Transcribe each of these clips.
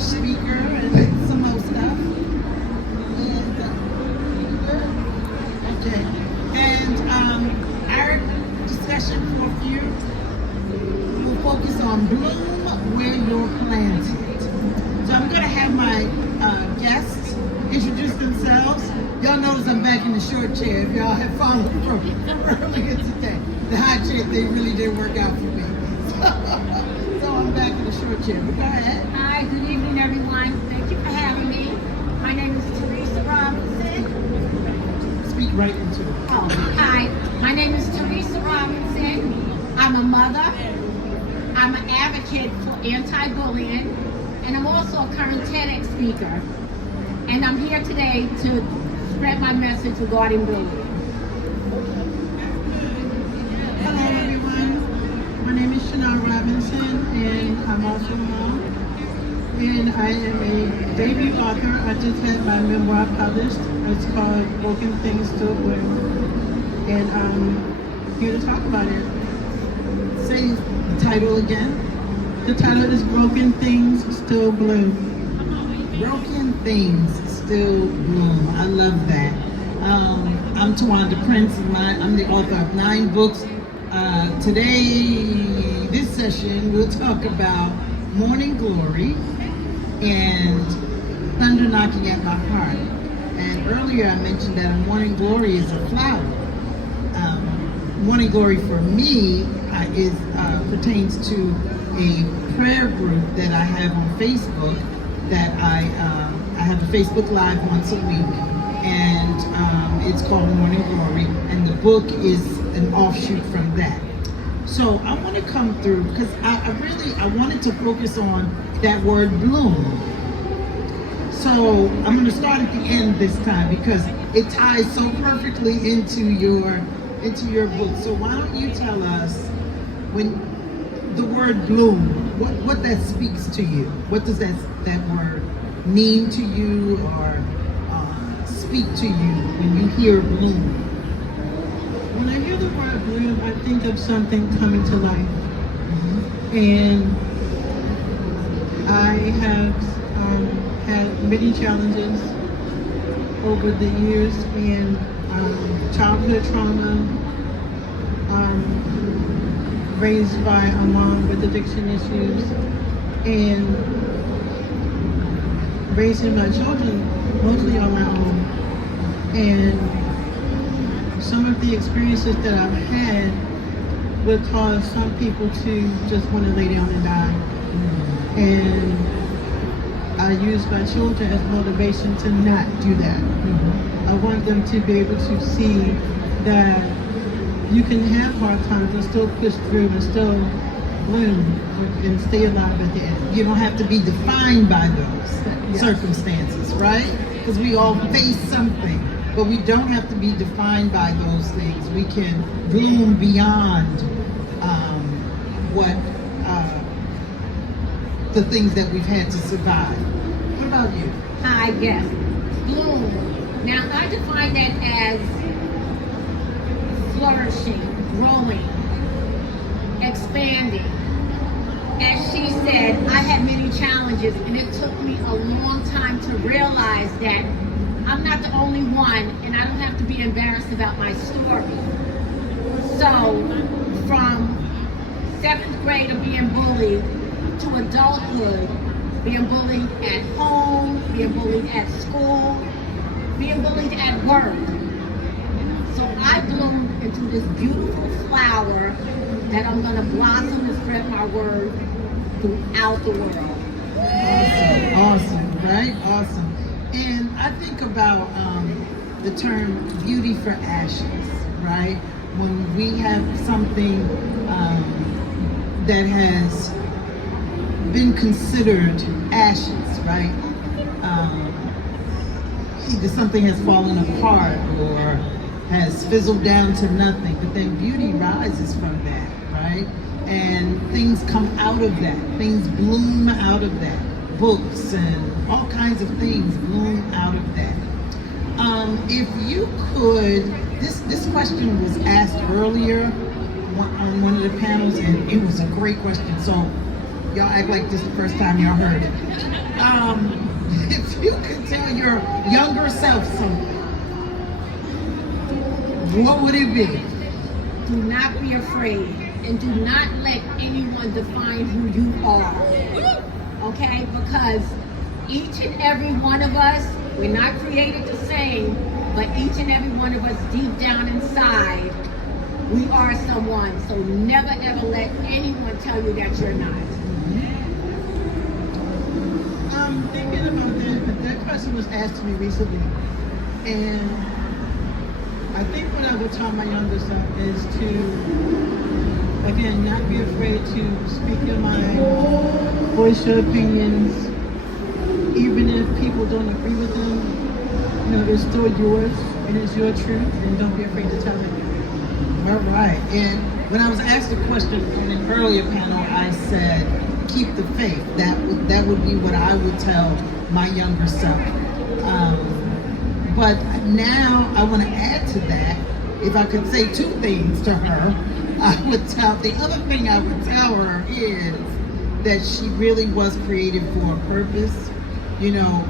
speaker and some more stuff. And, okay. And our discussion for few will focus on bloom where you're planted. So I'm going to have my guests introduce themselves. Y'all notice I'm back in the short chair if y'all have followed from earlier today. The high chair thing really didn't work out for me. So I'm back in the short chair. But go ahead. Hi, good evening, everyone. Thank you for having me. My name is Teresa Robinson. Speak right into it. Oh, hi. My name is Teresa Robinson. I'm a mother. I'm an advocate for anti-bullying, and I'm also a current TEDx speaker. And I'm here today to spread my message regarding bullying. Hello, everyone. My name is Chanel Robinson, and I'm also a mom. And I am a debut author. I just had my memoir published. It's called Broken Things Still Bloom. And I'm here to talk about it. Say the title again. The title is Broken Things Still Bloom. Broken Things Still Bloom. I love that. I'm Tawanda Prince. I'm the author of 9 books. Today, this session, we'll talk about Morning Glory and Thunder Knocking at My Heart. And earlier I mentioned that a morning glory is a flower. Morning Glory for me pertains to a prayer group that I have on Facebook. That I have a Facebook Live once a week, and it's called Morning Glory, and the book is an offshoot from that. So I want to come through because I wanted to focus on that word bloom. So I'm going to start at the end this time because it ties so perfectly into your book. So why don't you tell us when the word bloom, what that speaks to you? What does that word mean to you or speak to you when you hear bloom? When I hear the word bloom, I think of something coming to life. Mm-hmm. And I have had many challenges over the years and childhood trauma, raised by a mom with addiction issues, and raising my children mostly on my own. And some of the experiences that I've had would cause some people to just want to lay down and die. And I use my children as motivation to not do that. I want them to be able to see that you can have hard times and still push through and still bloom and stay alive at the end. You don't have to be defined by those circumstances, right? Because we all face something, but we don't have to be defined by those things. We can bloom beyond the things that we've had to survive. What about you? Hi, yes. Bloom. Now, I define that as flourishing, growing, expanding. As she said, I had many challenges, and it took me a long time to realize that I'm not the only one, and I don't have to be embarrassed about my story. So, from 7th grade of being bullied to adulthood, being bullied at home, being bullied at school, being bullied at work. So I bloomed into this beautiful flower that I'm going to blossom and spread my word throughout the world. Awesome, right? Awesome. And I think about the term beauty for ashes, right? When we have something that has been considered ashes, right? Either something has fallen apart or has fizzled down to nothing, but then beauty rises from that, right? And things come out of that. Things bloom out of that. Books and all kinds of things bloom out of that. If you could, this question was asked earlier on one of the panels, and it was a great question. So Y'all act like this is the first time y'all heard it. If you could tell your younger self something, what would it be? Do not be afraid, and do not let anyone define who you are. Okay? Because each and every one of us, we're not created the same, but each and every one of us deep down inside, we are someone. So never ever let anyone tell you that you're not. Thinking about that question was asked to me recently, and I think what I would tell my younger self is to, again, not be afraid to speak your mind, voice your opinions, even if people don't agree with them. You know, it's still yours and it's your truth, and don't be afraid to tell it. All right. And when I was asked a question on an earlier panel, I said, keep the faith. That would be what I would tell my younger self. But now I want to add to that. If I could say two things to her, the other thing I would tell her is that she really was created for a purpose. You know,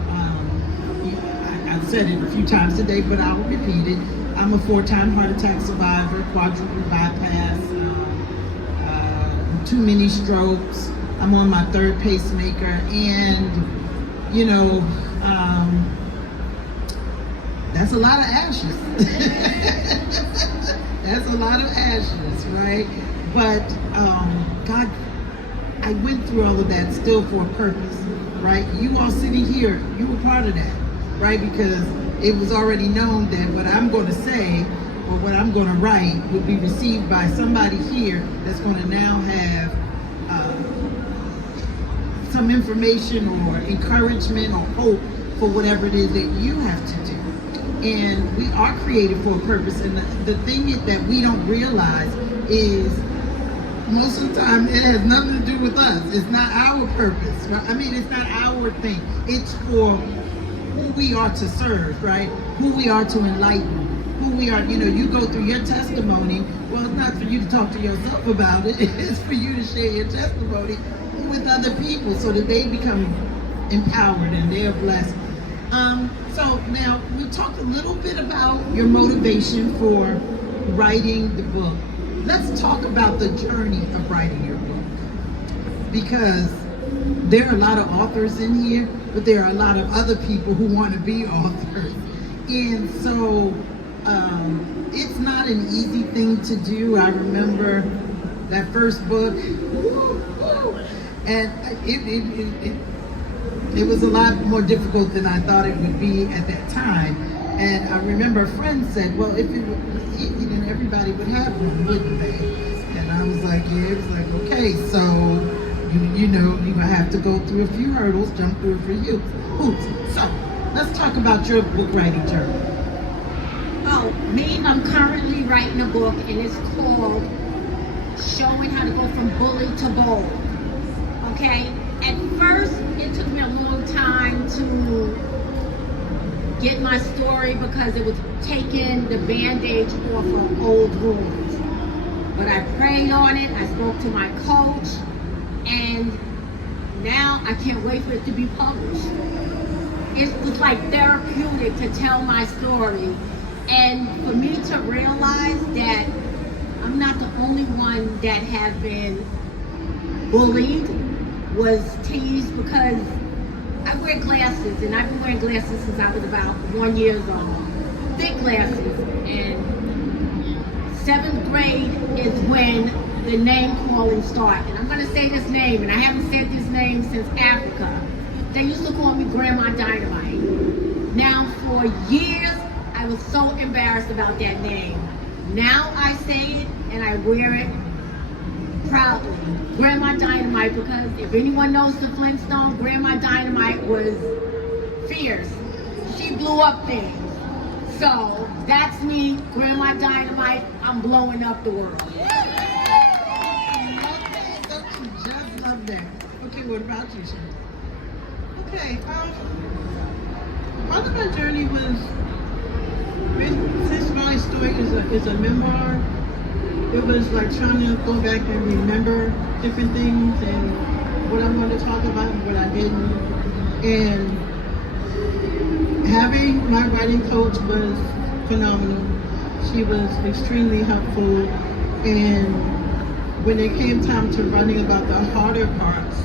I've said it a few times today, but I'll repeat it. I'm a 4-time heart attack survivor, quadruple bypass, too many strokes. I'm on my 3rd pacemaker, and you know, that's a lot of ashes. That's a lot of ashes, right? But God, I went through all of that still for a purpose, right? You all sitting here, you were part of that, right? Because it was already known that what I'm going to say or what I'm going to write would be received by somebody here that's going to now have some information or encouragement or hope for whatever it is that you have to do. And we are created for a purpose. And the thing that we don't realize is most of the time it has nothing to do with us. It's not our purpose, right? I mean, it's not our thing. It's for who we are to serve, right? Who we are to enlighten. Who we are, you know, you go through your testimony. Well, it's not for you to talk to yourself about it. It's for you to share your testimony with other people so that they become empowered and they're blessed. So now we talked a little bit about your motivation for writing the book. Let's talk about the journey of writing your book, because there are a lot of authors in here, but there are a lot of other people who want to be authors. And so it's not an easy thing to do. I remember that first book, and it was a lot more difficult than I thought it would be at that time. And I remember a friend said, well, if it was easy, then everybody would have one, wouldn't they? And I was like, yeah. It was like, okay, so you know, you're gonna have to go through a few hurdles, jump through a few hoops. So let's talk about your book writing journey. Oh, me, I'm currently writing a book, and it's called Showing How to Go from Bully to Bold. Okay? At first, it took me a long time to get my story because it was taking the bandage off of old wounds. But I prayed on it, I spoke to my coach, and now I can't wait for it to be published. It was like therapeutic to tell my story, and for me to realize that I'm not the only one that have been bullied, was teased, because I wear glasses, and I've been wearing glasses since I was about 1 year old. Thick glasses. And 7th grade is when the name calling started. And I'm going to say this name, and I haven't said this name since Africa. They used to call me Grandma Dynamite. Now, for years, I was so embarrassed about that name. Now I say it, and I wear it proudly. Grandma Dynamite, because if anyone knows the Flintstones, Grandma Dynamite was fierce. She blew up things. So that's me, Grandma Dynamite. I'm blowing up the world. Just love that. Okay, what about you, Shannon? Okay, part of my journey was, since my story is a memoir, it was like trying to go back and remember different things and what I'm going to talk about and what I didn't. And having my writing coach was phenomenal. She was extremely helpful. And when it came time to writing about the harder parts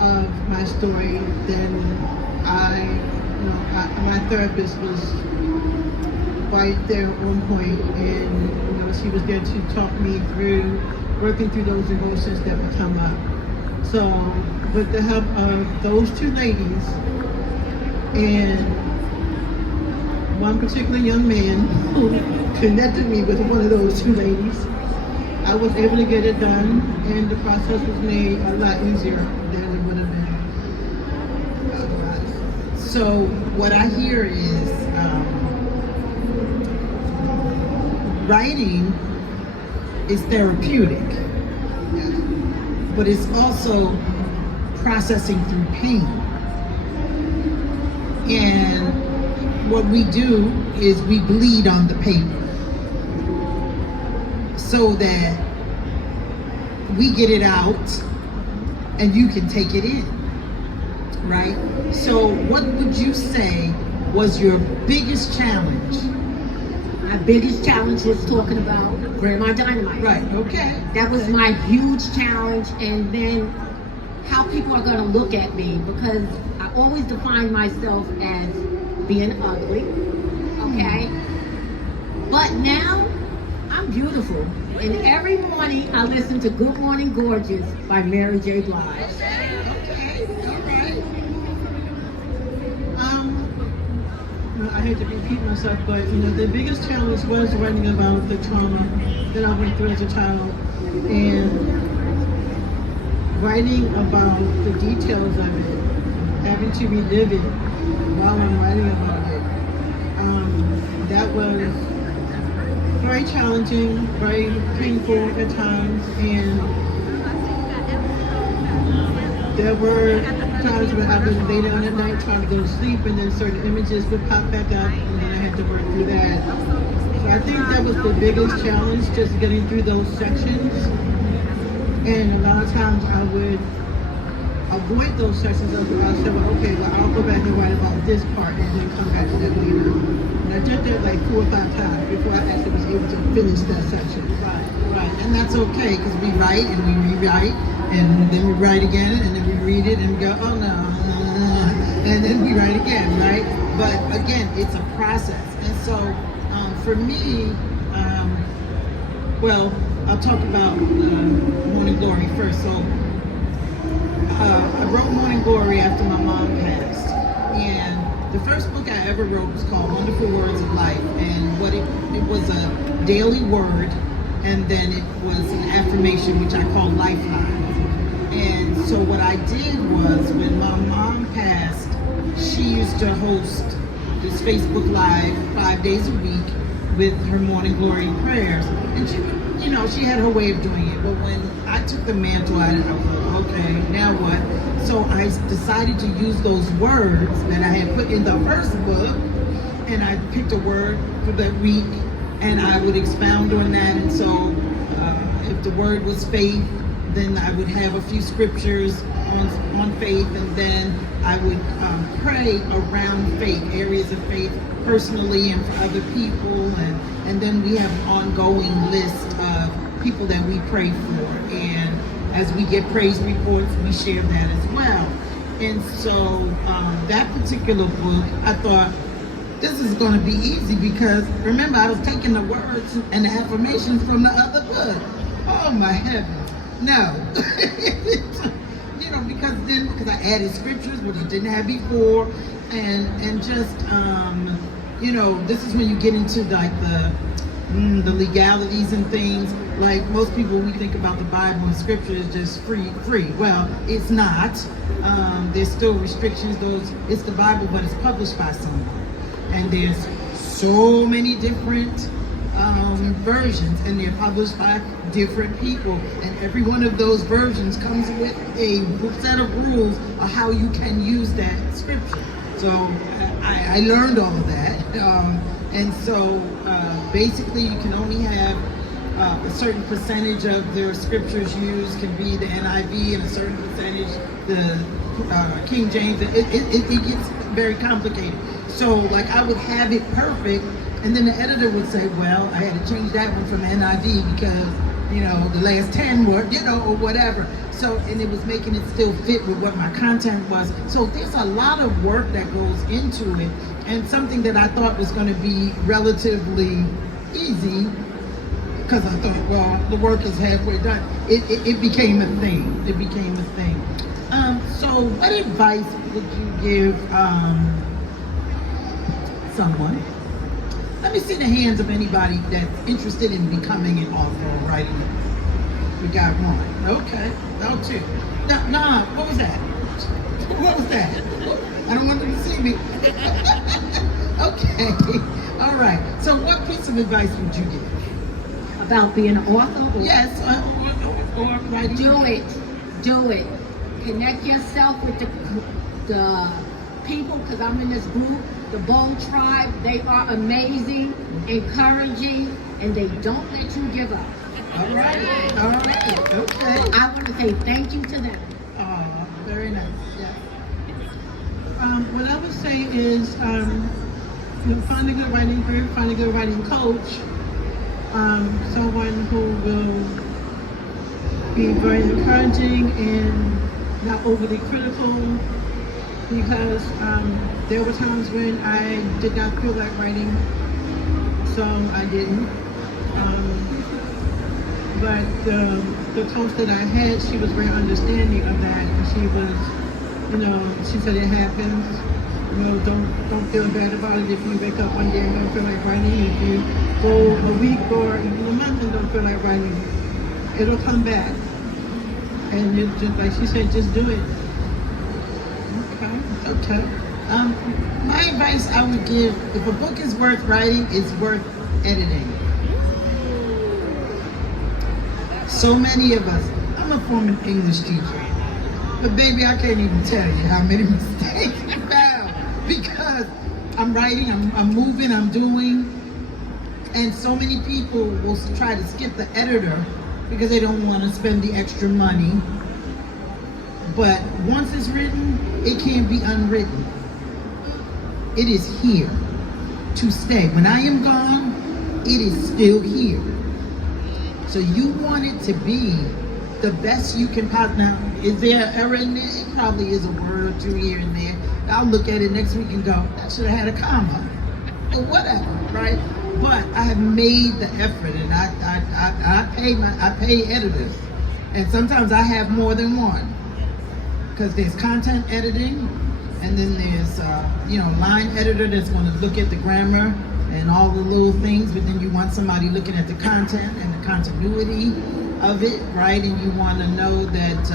of my story, then my therapist was right there on point, and she was there to talk me through working through those emotions that would come up. So, with the help of those two ladies and one particular young man who connected me with one of those two ladies, I was able to get it done, and the process was made a lot easier than it would have been otherwise. So what I hear is writing is therapeutic, but it's also processing through pain. And what we do is we bleed on the paper so that we get it out and you can take it in, right? So what would you say was your biggest challenge? My biggest challenge was talking about Grandma Dynamite. Right, okay. That was my huge challenge, and then how people are going to look at me, because I always defined myself as being ugly, okay? But now, I'm beautiful. And every morning, I listen to Good Morning Gorgeous by Mary J. Blige. Okay, all right. I hate to repeat myself, but the biggest challenge was writing about the trauma that I went through as a child, and writing about the details of it, having to relive it while I'm writing about it. That was very challenging, very painful at times, and there were times when I would lay down at night trying to go to sleep, and then certain images would pop back up, and then I had to work through that. So I think that was the biggest challenge, just getting through those sections. And a lot of times I would avoid those sections. I said, well, okay, well, I'll go back and write about this part and then come back to that later. And I did that like 4 or 5 times before I actually was able to finish that section. Right, and that's okay, because we write and we rewrite, and then we write again, and then we read it and go, oh no, and then we write again, right? But again, it's a process. And so for me, well, I'll talk about Morning Glory first. So I wrote Morning Glory after my mom passed, and the first book I ever wrote was called Wonderful Words of Life, and it was a daily word, and then it was an affirmation which I called Lifeline. And so what I did was, when my mom passed, she used to host this Facebook Live 5 days a week with her Morning Glory prayers, and she had her way of doing it. But when I took the mantle, I was like, okay, now what? So I decided to use those words that I had put in the first book, and I picked a word for that week, and I would expound on that. And so if the word was faith, then I would have a few scriptures on faith, and then I would pray around faith, areas of faith personally and for other people, and then we have an ongoing list of people that we pray for, and as we get praise reports, we share that as well. And so that particular book, I thought, this is going to be easy, because remember, I was taking the words and the affirmations from the other book. Oh my heavens. No. Because I added scriptures, which I didn't have before, and just, this is when you get into like the legalities and things. Like most people, we think about the Bible and scripture is just free. Well, it's not. There's still restrictions. It's the Bible, but it's published by someone. And there's so many different versions, and they're published by different people, and every one of those versions comes with a set of rules of how you can use that scripture. So I learned all of that, and so basically you can only have a certain percentage of their scriptures used can be the NIV, and a certain percentage the King James. It gets very complicated. So like I would have it perfect, and then the editor would say, well, I had to change that one from NIV because, you know, the last 10 were, you know, or whatever. So, and it was making it still fit with what my content was. So there's a lot of work that goes into it, and something that I thought was going to be relatively easy, because I thought, well, the work is halfway done. It became a thing. It became a thing. So what advice would you give someone? Let me see the hands of anybody that's interested in becoming an author or writing. We got one. Okay. No, two. No, what was that? What was that? I don't want them to see me. Okay. All right. So what piece of advice would you give? About being an author? Yes, or writing. Do it. Connect yourself with the people, because I'm in this group, the Bone Tribe. They are amazing, encouraging, and they don't let you give up. All right, okay. I want to say thank you to them. Oh, very nice, yeah. What I would say is, find a good writing group, find a good writing coach, someone who will be very encouraging and not overly critical, because there were times when I did not feel like writing, so I didn't. But the coach that I had, she was very understanding of that. And she was, you know, she said it happens. You know, don't feel bad about it if you wake up one day and don't feel like writing. If you go a week or even a month and don't feel like writing, it'll come back. And it's just like she said, just do it. Okay. My advice I would give, if a book is worth writing, it's worth editing. So many of us, I'm a former English teacher, but baby, I can't even tell you how many mistakes I found, because I'm writing, I'm moving, I'm doing, and so many people will try to skip the editor because they don't want to spend the extra money. But once it's written, it can't be unwritten. It is here to stay. When I am gone, it is still here. So you want it to be the best you can possibly. Now, is there an error in there? It probably is a word or two here and there. I'll look at it next week and go, that should have had a comma, or whatever, right? But I have made the effort, and I pay editors, and sometimes I have more than one, because there's content editing, and then there's line editor that's going to look at the grammar and all the little things, but then you want somebody looking at the content and the continuity of it, right? And you want to know that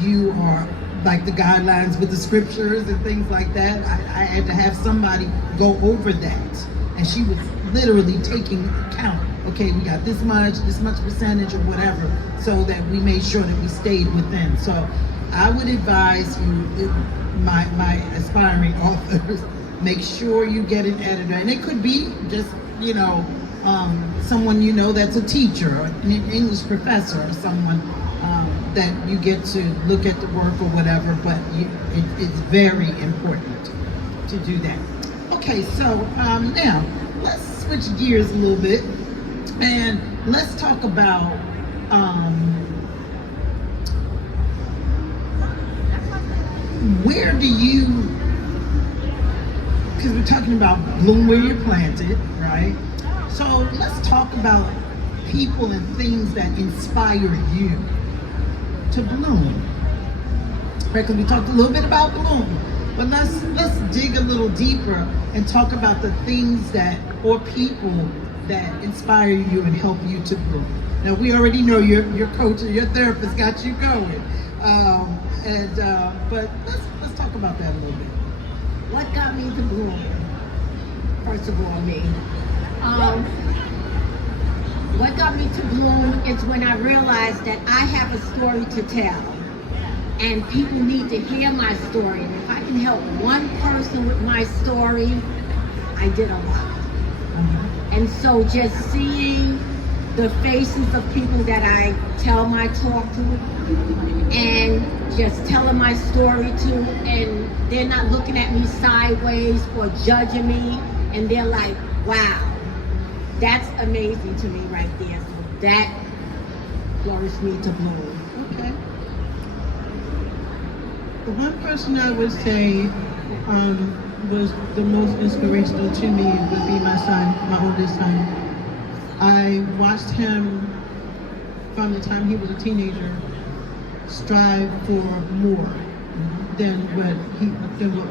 you are like the guidelines with the scriptures and things like that. I had to have somebody go over that, and she was literally taking account. Okay, we got this much percentage or whatever, so that we made sure that we stayed within. So I would advise you, my aspiring authors, make sure you get an editor, and it could be just someone that's a teacher or an English professor, or someone that you get to look at the work or whatever. But it's very important to do that. Okay, so now let's switch gears a little bit, and let's talk about where do you, because we're talking about bloom where you're planted, right? So let's talk about people and things that inspire you to bloom, right? Because we talked a little bit about bloom, but let's dig a little deeper and talk about the things that, or people that inspire you and help you to bloom. Now we already know your coach or your therapist got you going, but let's talk about that a little bit. What got me to bloom? First of all, me. What got me to bloom is when I realized that I have a story to tell, and people need to hear my story. And if I can help one person with my story, I did a lot. And so just seeing the faces of people that I tell my talk to and just telling my story to, and they're not looking at me sideways or judging me, and they're like, wow, that's amazing to me right there. So that flourished me to bloom. Okay. The one person I would say was the most inspirational to me would be my son, my oldest son. I watched him from the time he was a teenager strive for more than what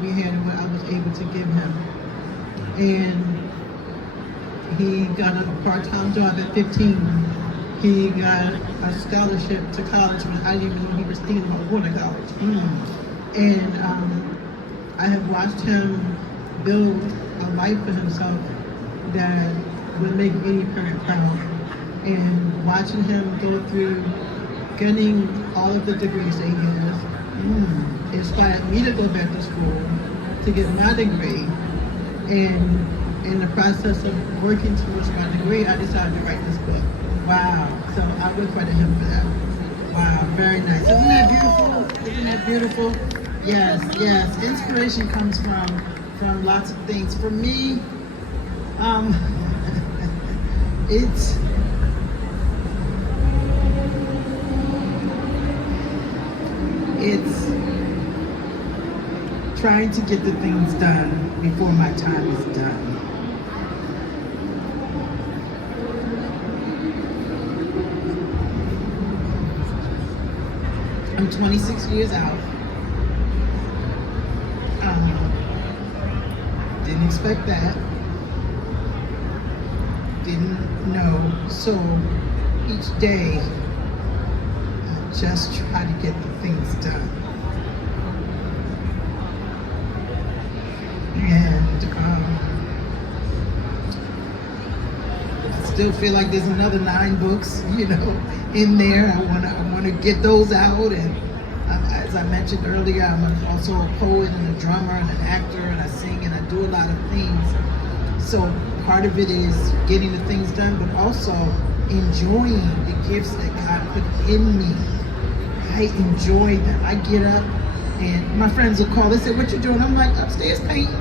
we had and what I was able to give him. And he got a part-time job at 15. He got a scholarship to college when I didn't even know he was thinking about going to college. And I have watched him build a life for himself that would make any parent proud. And watching him go through getting all of the degrees that he has inspired me to go back to school to get my degree. And in the process of working towards my degree, I decided to write this book. Wow. So I would credit him for that. Wow, very nice. Isn't that beautiful? Isn't that beautiful? Yes, yes. Inspiration comes from lots of things. For me, it's trying to get the things done before my time is done. I'm 26 years out. Didn't expect that. Didn't know. So each day, I just try to get the things done. And I still feel like there's another 9 books, in there. I wanna get those out, and as I mentioned earlier, I'm also a poet and a drummer and an actor, and I sing and I do a lot of things. So part of it is getting the things done, but also enjoying the gifts that God put in me. I enjoy them. I get up, and my friends will call. They say, "What you doing?" I'm like, "Upstairs painting."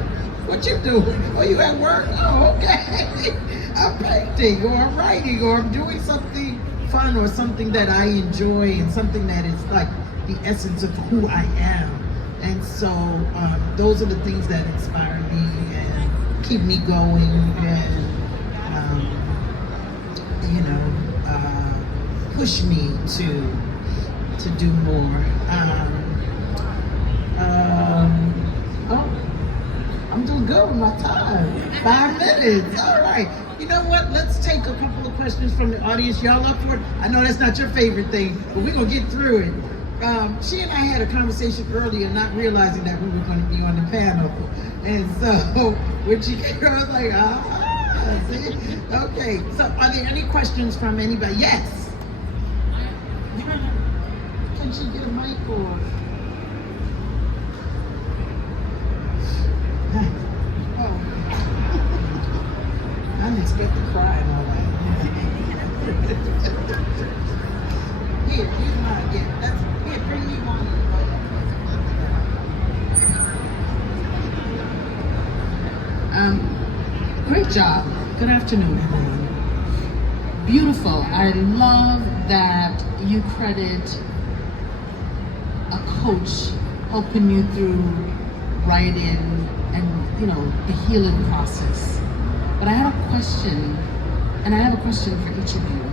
"What you doing?" "Oh, you at work?" "Oh, okay." I'm painting, or I'm writing, or I'm doing something fun, or something that I enjoy, and something that is like the essence of who I am. And so those are the things that inspire me and keep me going, and push me to do more. I'm doing good with my time. 5 minutes. All right. You know what? Let's take a couple of questions from the audience. Y'all up for it? I know that's not your favorite thing, but we're going to get through it. She and I had a conversation earlier, not realizing that we were going to be on the panel. And so when she came, I was like, see? Okay. So are there any questions from anybody? Yes. Can she get a mic or? Oh. I didn't expect to cry and all that. Here's mine. Yeah, here, bring me one. Great job. Good afternoon, everyone. Beautiful. I love that you credit a coach helping you through writing and, the healing process. But I have a question, and I have a question for each of you.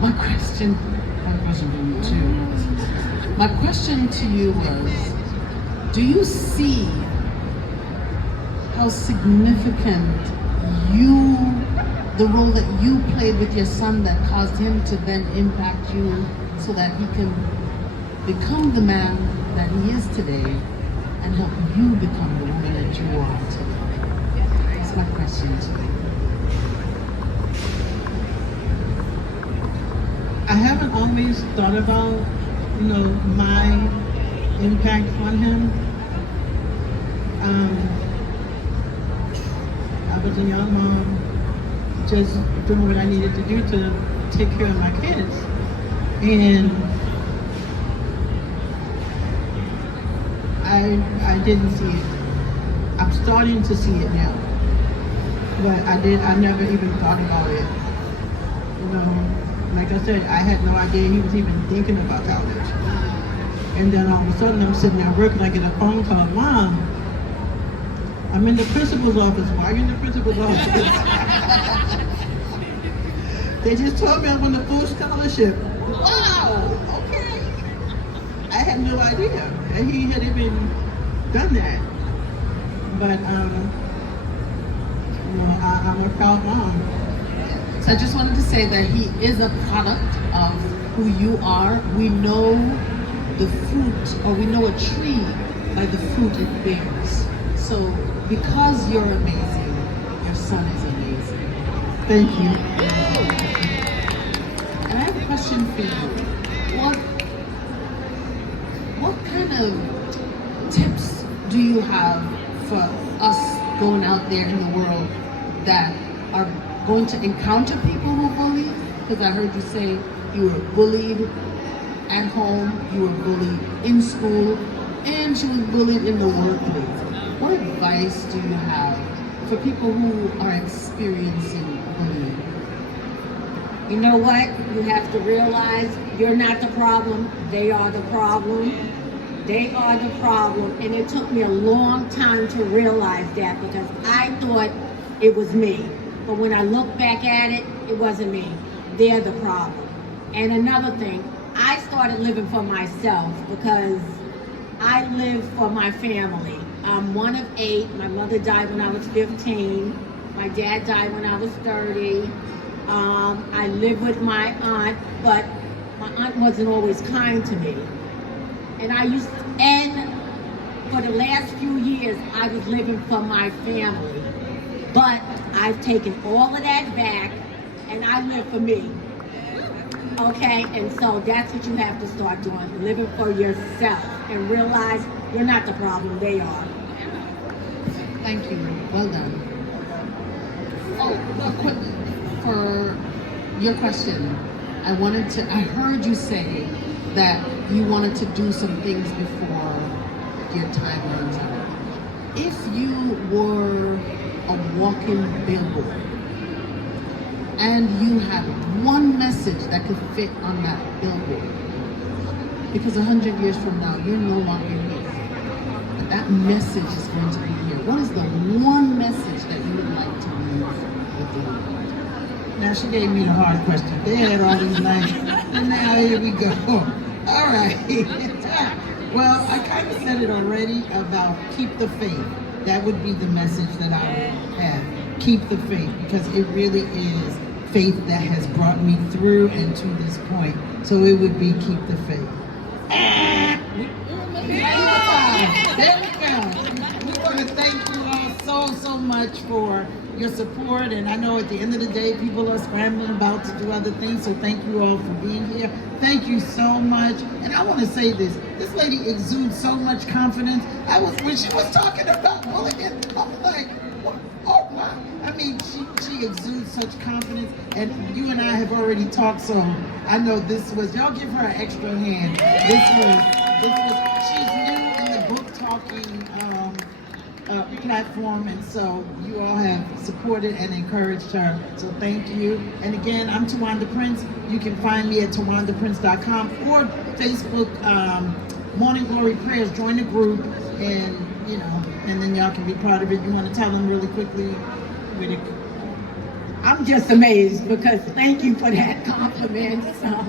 My question for you too. My question to you was, do you see how significant the role that you played with your son that caused him to then impact you so that he can become the man that he is today and help you become the woman that you are today? That's my question to you. I haven't always thought about, my impact on him. I was a young mom, just doing what I needed to do to take care of my kids. And I didn't see it. I'm starting to see it now. But I never even thought about it. You know, like I said, I had no idea he was even thinking about college. And then all of a sudden I'm sitting there working, I get a phone call, Mom, I'm in the principal's office. Why are you in the principal's office? They just told me I won a full scholarship. Wow, okay. I had no idea that he had even done that. But you know, I'm a proud mom. So I just wanted to say that he is a product of who you are. We know the fruit, or we know a tree by the fruit it bears. So because you're amazing, your son is amazing. Thank you. And I have a question for you. What kind of tips do you have for us going out there in the world that are going to encounter people who bully? Because I heard you say you were bullied at home, you were bullied in school, and she was bullied in the workplace. What advice do you have for people who are experiencing bullying? You know what? You have to realize you're not the problem. They are the problem. They are the problem. And it took me a long time to realize that, because I thought it was me. But when I look back at it, it wasn't me. They're the problem. And another thing, I started living for myself because I live for my family. I'm one of 8. My mother died when I was 15. My dad died when I was 30. I live with my aunt, but my aunt wasn't always kind to me. And for the last few years, I was living for my family. But I've taken all of that back, and I live for me. Okay, and so that's what you have to start doing, living for yourself, and realize you're not the problem, they are. Thank you. Well done. Oh, quick for your question. I heard you say that you wanted to do some things before your time runs out. If you were a walking billboard and you had one message that could fit on that billboard, because 100 years from now, you're no longer here, but that message is going to be here. What is the one message that you would like to leave with the world? Now she gave me the hard question. They had all these nice, and now here we go. All right. Well, I kind of said it already about keep the faith. That would be the message that I would have. Keep the faith, because it really is faith that has brought me through and to this point. So it would be keep the faith. There we go. We want to thank you all so much for your support, and I know at the end of the day people are scrambling about to do other things, so thank you all for being here. Thank you so much. And I want to say this lady exudes so much confidence. When she was talking about bullying, I was like, oh wow. I mean, she exudes such confidence, and you and I have already talked, so I know y'all give her an extra hand. She's new in the book talking platform, and so you all have supported and encouraged her, so thank you. And again, I'm Tawanda Prince. You can find me at tawandaprince.com or Facebook, Morning Glory Prayers. Join the group, and and then y'all can be part of it. You want to tell them really quickly? I'm just amazed, because thank you for that compliment. So,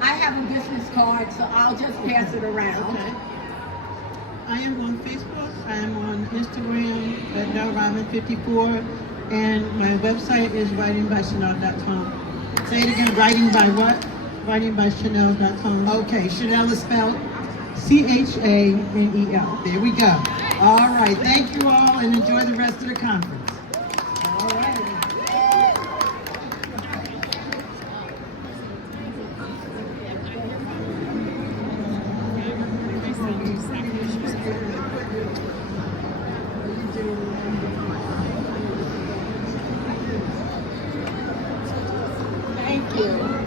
I have a business card, so I'll just pass it around. Okay. I am on Facebook, I am on Instagram at NellRobin54, and my website is writingbychanel.com. Say it again, writing by what? Writingbychanel.com. Okay, Chanel is spelled? Chanel. There we go. All right, thank you all, and enjoy the rest of the conference. All right. you.